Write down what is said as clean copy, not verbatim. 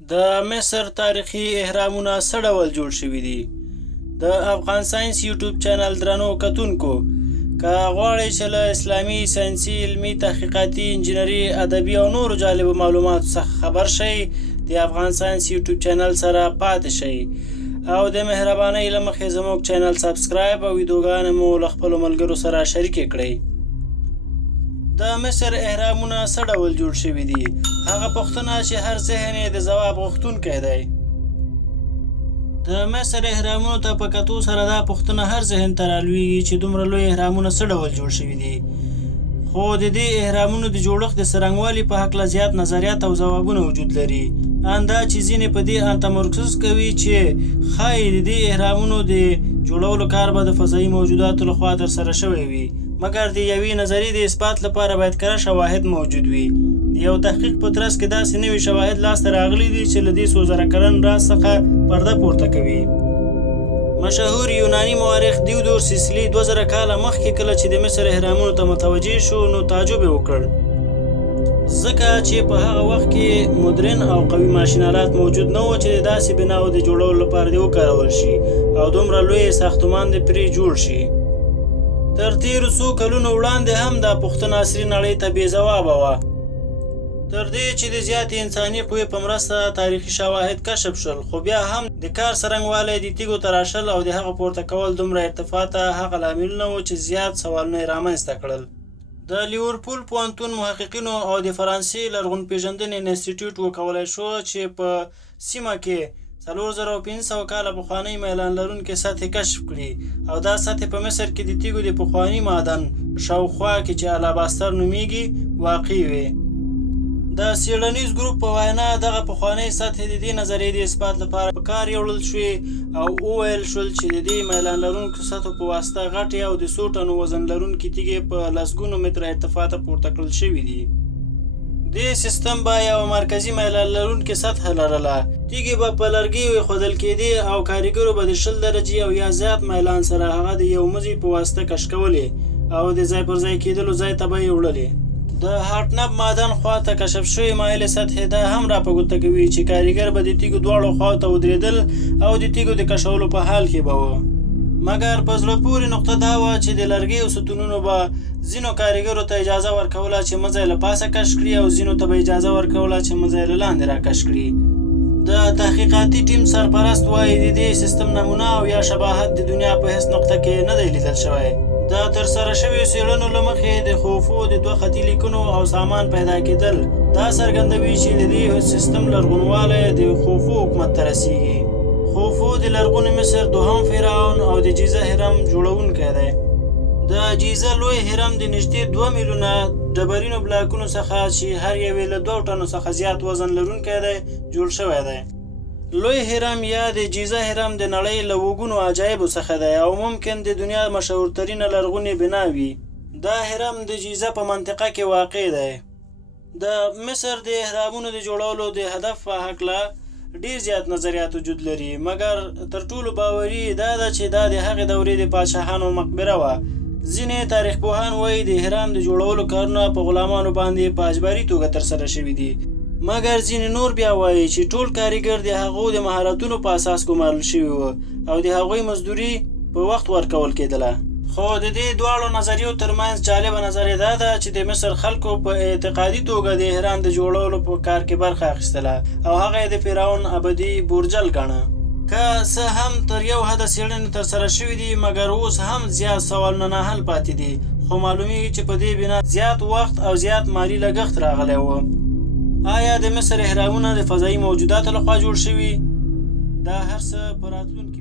د مصر تاریخي اهرامونه څه ډول جوړ شوي دي؟ د افغان ساینس یوټیوب چینل درنو کتونکو، که غواړئ چې له اسلامي، ساینسي، علمي، تحقیقاتي، انجینري، ادبي او نورو جالبو معلوماتو څخه خبر شئ، د افغان ساینس یوټیوب چینل سره پاتې شئ او د مهربانۍ له مخې زموږ چینل سبسکرایب او ویډیوګانې مو له خپلو ملګرو سره شریکې کړئ. د مصر اهرامونه څه ډول جوړ شوي دي؟ هغه پوښتنه چې هر ذهن یې د ځواب غوښتونکی دی. د مصر اهرامونو ته په کتو سره دا پوښتنه هر ذهن ته رالویږي چې دومره لوی اهرامونه څه ډول جوړ شوي دي. خو د دې اهرامونو د جوړښت د څرنګوالي په هکله زیات نظریات او ځوابونه وجود لري. اندا چې ځینې په دې تمرکز کوي چې ښایي د دې اهرامونو د جوړولو کار به د فضایي موجوداتو لخوا ترسره شوی وي، مګر د یوې نظریې د اثبات لپاره باید کره شواهد موجود وي. د یو تحقیق په ترڅ کې داسې نوي شواهد لاسته راغلي دي چې له دې څو زره کلن راز څخه پرده پورته کوي. مشهور یوناني مورخ دیودور سیسلی 2000 کاله مخکې کله چې د مصر اهرامونو ته متوجه شو نو تعجب یې وکړ، ځکه چې په هغه وخت کې مدرن او قوي ماشین آلات موجود نه و چې داسې بناو د جوړولو لپاره دې وکارول شي او دومره لوی ساختمان دې پرې جوړ شي. تر تیرو څو کلونو وړاندې هم دا پوښتنه عصري نړۍ ته بې ځوابه وه، تر دې چې د زیاتې انساني قوې په مرسته تاریخي شواهد کشف شول، خو بیا هم د کار څرنګوالی د تیږو تراشل او د هغه پورته کول دومره ارتفاع ته هغه لاملونه وو چې زیات سوالونه یې رامنځته کړل. د لیورپول پوهنتون محققینو او د فرانسې لرغونپېژندنې انسټیټیوټ وکولی شو چې په سیمه کې 4500 کاله پخوانۍ میلان لرونکې سطحې کشف کړي او دا سطحې په مصر کې د تیږو د پخواني معدن شاوخوا کې چې الاباستر نومیږي واقع وي. د څېړنیز ګروپ په وینا دغه پخوانۍ سطحې د دې نظریې د اثبات لپاره په کار یوړل شوې او وویل شول چې د دې میلان لرونکو سطحو په واسطه غټې او د 100 ټنو وزن لرونکې تیږې په لسګونو متره ارتفاع ته پورته کړل شوي دي. دې سیستم به یو مرکزي میلان لرونکې سطحه لرله، تیږې به په لرګیو ایښودل کېدې او کاریګرو به د 20 درجې او یا زیات میلان سره هغه د یو مزي په واسطه کش کولې او د ځای پر ځای کېدلو ځای ته به یې وړلې. د هارټنب معدن خواته کشف شوې مایلې سطحې دا هم را په ګوته کوي چې کاریګر به د تیږو دواړو خواو ته ودرېدل او د تیږو د کشولو په حال کې به وه، مګر په زړه پورې نقطه دا وه چې د لرګیو ستونونو به ځینو کاریګرو ته اجازه ورکوله چې مزی له پاسه کش کړي او ځینو ته به اجازه ورکوله چې مزی له لاندې را کش کړي. د تحقیقاتي ټیم سرپرست وایي د دې سیستم نمونه او یا شباهت د دنیا په هیڅ نقطه کې نه دی لیدل شوی. د ترسره شویو څېړنو له مخې د خوفو د 2 خطي لیکنو او سامان پیدا کېدل دا څرګندوي چې د دې سیستم لرغونوالی د خوفو حکومت ته رسیږي. خوفو د لرغوني مصر دوهم فرعون او د جیزه هرم جوړونکی دی. د جیزه لوی هرم د نږدې 2 میلیونه ډبرینو بلاکونو څخه چې هر یو یې له 2 ټنو څخه زیات وزن لرونکی دی جوړ شوی دی. لوی هرم یا د جیزه هرم د نړۍ له وګونو عجایبو څخه دی او ممکن د دنیا مشهورترینه لرغونې بنا وي. دا هرم د جیزه په منطقه کې واقع دی. د مصر د اهرامونو د جوړولو د هدف په هکله ډیر زیات نظریات وجود لري، مګر تر ټولو باوري دا ده چې دا د هغې دورې د پادشاهانو مقبره وه. ځینې تاریخ پوهان وایي د هرم د جوړولو کارونه په غلامانو باندې په اجباري توګه ترسره شوي دي، مګر ځینې نور بیا وایي چې ټول کاریګر د هغو د مهارتونو په اساس ګمارل شوي وو او د هغوی مزدوري په وخت ورکول کېدله. خو د دې دواړو نظریو ترمنځ جالبه نظریه دا ده چې د مصر خلکو په اعتقادي توګه د اهرام د جوړولو په کار کې برخه اخیستله او هغه یې د فرعون ابدي برجل ګاڼه. که څه هم تر یو حده څېړنې ترسره شوي دي، مګر اوس هم زیات سوالونه ناحل پاتې دي، خو معلومیږي چې په دې بنا زیات وخت او زیات مالي لګښت راغلی و. آیا د مصر اهرامونه د فضایي موجوداتو لخوا جوړ شوي؟ دا هر څه په راتلونکي